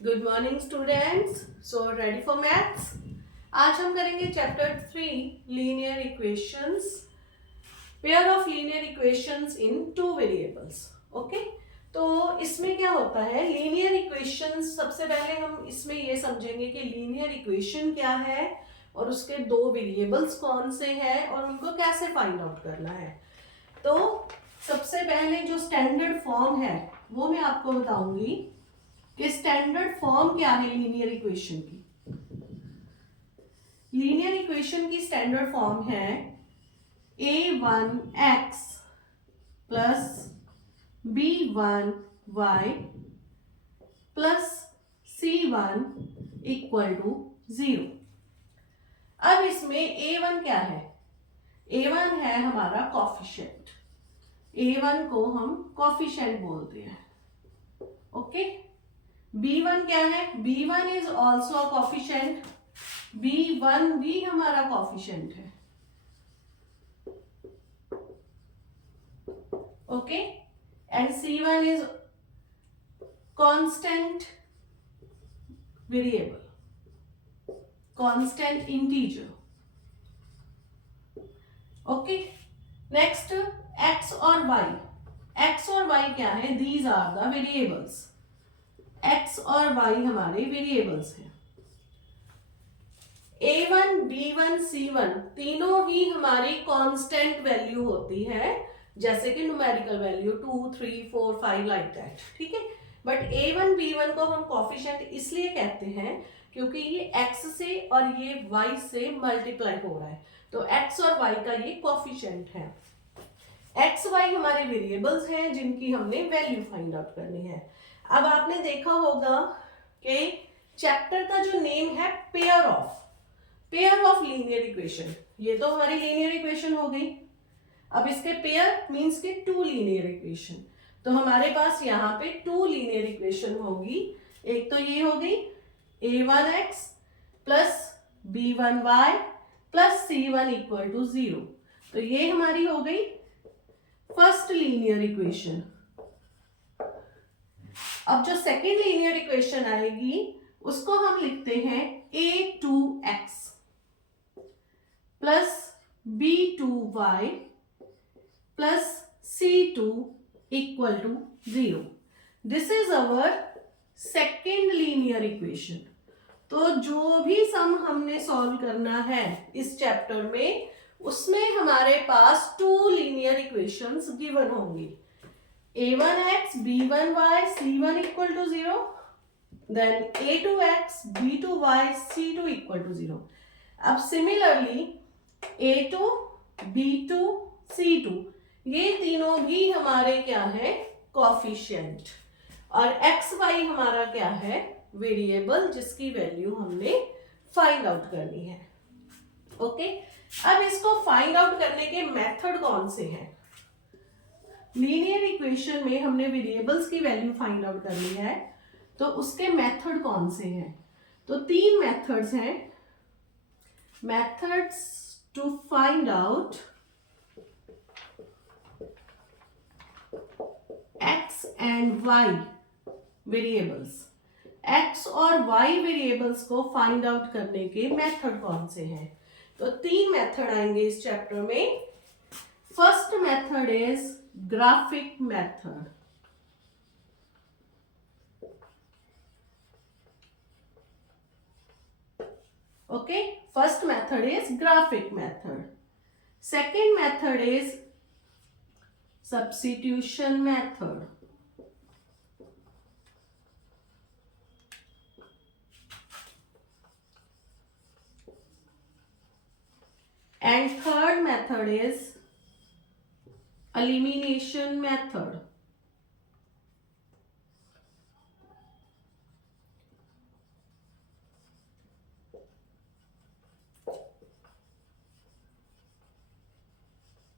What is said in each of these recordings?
Good morning students. So ready for maths. आज हम करेंगे chapter 3 linear equations, pair of linear equations in two variables. Okay, तो इसमें क्या होता है, लीनियर इक्वेशंस सबसे पहले हम इसमें ये समझेंगे कि लीनियर इक्वेशन क्या है और उसके दो वेरिएबल्स कौन से हैं और उनको कैसे फाइंड आउट करना है। तो सबसे पहले जो स्टैंडर्ड फॉर्म है वो मैं आपको बताऊंगी कि स्टैंडर्ड फॉर्म क्या है लीनियर इक्वेशन की। लीनियर इक्वेशन की स्टैंडर्ड फॉर्म है a1x plus b1y plus c1 equal to 0। अब इसमें a1 क्या है? a1 है हमारा कॉफिशिएंट। a1 को हम कॉफिशिएंट बोलते हैं। ओके, b1 क्या है? b1 is also coefficient. b1 भी हमारा कॉफिशिएंट है। Okay, and c1 is constant variable, constant integer. Okay, next x और y। x और y क्या है? These are the variables. x और y हमारे वेरिएबल्स हैं। a1, b1, c1 तीनों ही हमारी कांस्टेंट वैल्यू होती है, जैसे कि न्यूमेरिकल वैल्यू 2, 3, 4, 5 लाइक दैट। ठीक है, बट a1, b1 को हम कॉफिशिएंट इसलिए कहते हैं क्योंकि ये x से और ये y से मल्टीप्लाई हो रहा है, तो x और y का ये कॉफिशिएंट है। x, y हमारे वेरिएबल्स हैं जिनकी हमने वैल्यू फाइंड आउट करनी है। अब आपने देखा होगा कि चैप्टर का जो नेम है पेयर ऑफ लीनियर इक्वेशन, ये तो हमारी लीनियर इक्वेशन हो गई। अब इसके पेयर मींस के टू लीनियर इक्वेशन, तो हमारे पास यहाँ पे टू लीनियर इक्वेशन होगी। एक तो ये हो गई a1x plus b1y plus c1 equal to 0, तो ये हमारी हो गई फर्स्ट लीनियर इक्वेशन। अब जो सेकेंड लीनियर इक्वेशन आएगी उसको हम लिखते हैं a2x plus b2y plus c2 equal to 0। This is our second linear equation. तो जो भी सम हमने सॉल्व करना है इस चैप्टर में, उसमें हमारे पास टू लीनियर इक्वेशंस गिवन होंगी, a1x b1y c1 equal to 0, then a2x b2y c2 equal to 0। अब सिमिलरली a2 b2 c2 ये तीनों भी हमारे क्या है? कॉफिशिएंट। और एक्स वाई हमारा क्या है? वेरिएबल, जिसकी वैल्यू हमने फाइंड आउट करनी है। ओके, अब इसको फाइंड आउट करने के मेथड कौन से हैं? लीनियर इक्वेशन में हमने वेरिएबल्स की वैल्यू फाइंड आउट करनी है, तो उसके मेथड कौन से हैं? तो तीन मेथड्स हैं। Methods to find out x and y variables. x और y वेरिएबल्स को फाइंड आउट करने के मेथड कौन से हैं? तो तीन मेथड आएंगे इस चैप्टर में। First method is graphic method. Okay, first method is graphic method. Second method is substitution method, and third method is elimination method.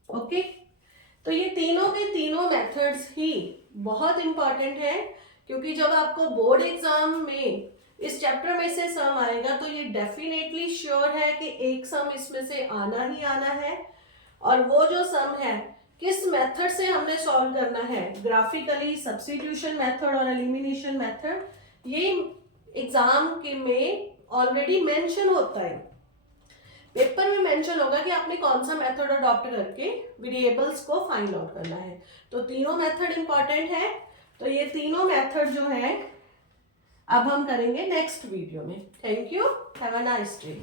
Okay, तो ये तीनों के तीनों मेथड्स ही बहुत इंपॉर्टेंट है, क्योंकि जब आपको बोर्ड एग्जाम में इस चैप्टर में से सम आएगा तो ये डेफिनेटली श्योर है कि एक सम इसमें से आना ही आना है। और वो जो सम है किस मेथड से हमने सॉल्व करना है, ग्राफिकली, सब्स्टिट्यूशन मेथड और एलिमिनेशन मेथड, ये एग्जाम के में ऑलरेडी मेंशन होता है, पेपर में मेंशन होगा कि आपने कौन सा मेथड अडॉप्ट करके वेरिएबल्स को फाइंड आउट करना है। तो तीनों मेथड इंपॉर्टेंट है। तो ये तीनों मेथड जो है अब हम करेंगे नेक्स्ट वीडियो में। Thank you, have a nice day.